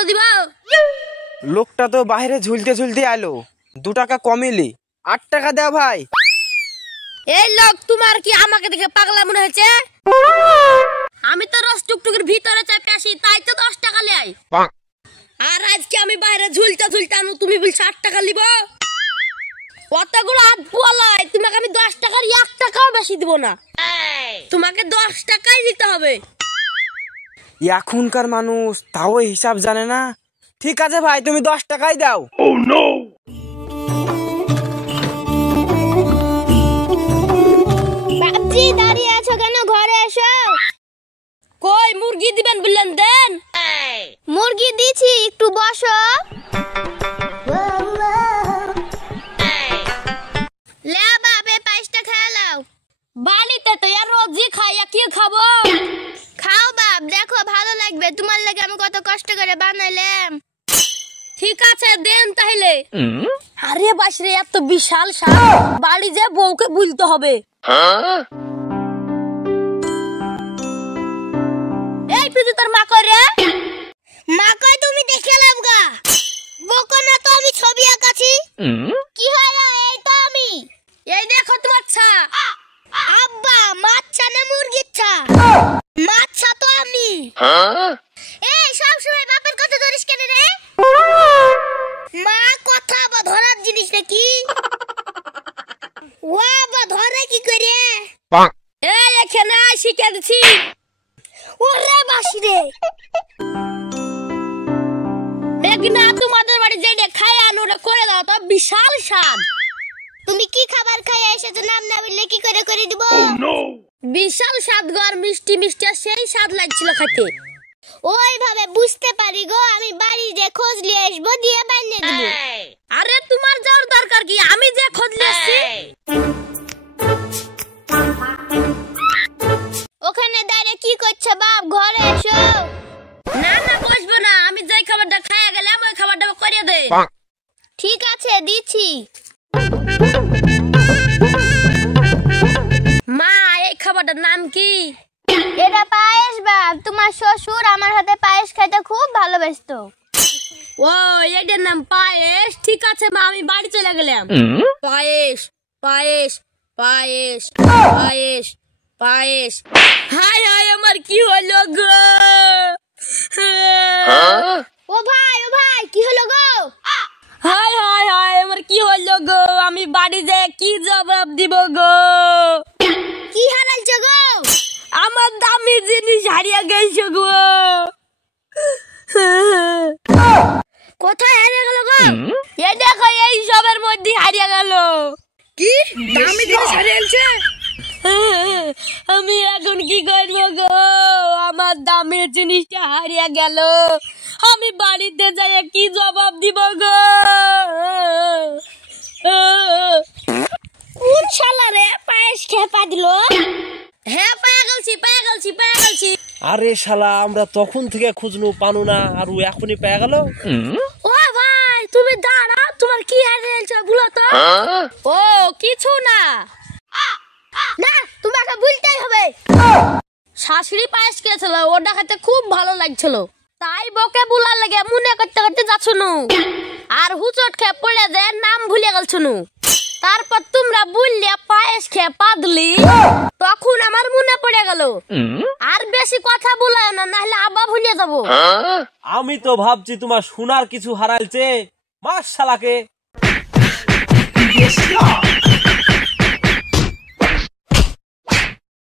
কত দিব? লোকটা তো বাইরে ঝুলতে ঝুলতে আলো, 2 টাকা কমেলি, 8 টাকা দাও ভাই। এই লোক, তোমার কি আমাকে দেখে পাগলা মনে হয়েছে? আমি তো রস টুকটুকের ভিতরে চাপে আসি, তাই তো 10 টাকা লাই। আর আজকে আমি বাইরে ঝুলতে ঝুলতে আনো, তুমি বলছো 8 টাকা লিব? কতগুলো হাত পোয়ালাই, তোমাকে আমি 10 টাকার 1 টাকাও বেশি দিব না, তোমাকে 10 টাকাই দিতে হবে। এখনকার মানুষ তাও হিসাব জানে না। ঠিক আছে ভাই, তুমি 10 টাকাই দাও। বাপজি, দাঁড়িয়ে আছো কেন? ঘরে এসো। কই মুরগি দিবেন বললেন, দেন। মুরগি দিছি, একটু বসো। লে বাপে, পায়েসটা খেয়ে নাও। বাড়িতে তো আর রোজই খাইয়া কি খাবো? খাও বাপ, দেখো ভালো লাগবে, তোমার লাগে আমি কত কষ্ট করে বানাইলাম। ঠিক আছে, দেন তাহলে। আরে বাসরে, এত বিশাল সাপ, বাড়ি যে বউকে বলতে হবে। এই পিতু, তোর মা কই রে? মা কই তুমি দেখে লাভ গা, বকো না তো, আমি ছবি আঁকাছি। কি হলো? এই তো আমি। এই দেখো তোমার ছা। আব্বা, মাছছা না মুরগির ছা? মাছছা তো আমি। এই সব সময় বাপের কথা ধরিস কেন রে? মা কথা বা ধরার জিনিস নাকি? ও বা ধরে কি করে? এই এখানে শিখে দিছি। ওরে বাসরে, মেঘনা, তোমাদের বাড়ি যেটা খাই আনো ওটা করে দাও তো, বিশাল স্বাদ। তুমি কি খাবার খাই এসেছো? নাম না বললে কি করে করে দিব? বিশাল স্বাদগর, মিষ্টি মিষ্টি, সেই স্বাদ লাগছিল খেতে। ওইভাবে বুঝতে পারি গো, আমি বাড়ি যে খোঁজ নিয়ে আসবো, দিয়ে বানিয়ে দেবো। আরে তোমার যাওয়ার দরকার কি, আমি যে খোঁজ নিয়ে আসছি। ওখানে দাঁড়িয়ে কি করছো বাপ? ঘরে এসো। না না, বসবো না, আমি যেই খাবারটা খাইয়া গেলাম ওই খাবারটা করে দে। ঠিক আছে, দিচ্ছি। মা, এই খাবারটার নাম কি? এটা পায়েস বাপ, তোমার শ্বশুর আমার হাতে পায়েস খেতে খুব ভালোবাসতো। ও, এটার নাম পায়েস। ঠিক আছে মা, আমি বাড়ি চলে গেলাম। পায়েস পায়েস পায়েস পায়েস পায়েস। হায় হায়, আমার কি হলো গো? ও ভাই, কি হলো গো? হায় হায় হায়, আমার কি হলো গো? আমি বাড়ি যেয়ে কি জবাব দিব গো? কি হারাইছো গো? আমার দামি জিনিস হারিয়ে গেছে গো। কোথায় হারিয়ে গেল গো? এই দেখো, এই সবের মধ্যে হারিয়ে গেল। কি দামি জিনিস হারিয়ে গেছে? আমি এখন কি করবো গো? আমার দামের জিনিসটা হারিয়ে গেল, আমি বাড়িতে যাই কি জবাব দিব গো? কোন শালা রে পায়েস খেয়ে পা দিল? হ্যাঁ, পেয়ে গেছি পেয়ে গেছি পেয়ে গেছি। আরে শালা, আমরা তখন থেকে খুঁজনু পানু না, আর ও এখনই পেয়ে গেল। ও ভাই, তুমি দাঁড়াও, তোমার কি হারিয়ে গেছে বলো তো? ও কিছু না। না, তোমাকে বলতেই হবে। শাশুড়ি পায়েস খেয়েছিল, ওটা খেতে খুব ভালো লাগছিল, তাই বকে বুলার লাগে মনে করতে করতে যাচ্ছনু, আর হুচট খেয়ে পড়ে যে নাম ভুলে গেলছনু। তারপর তোমরা বললে পায়েস খেয়ে পাদলি, তখন আমার মনে পড়ে গেল। আর বেশি কথা বলায় না, নাহলে আবার ভুলে যাবো। আমি তো ভাবছি তোমার সোনার কিছু হারাইছে। মাস শালাকে।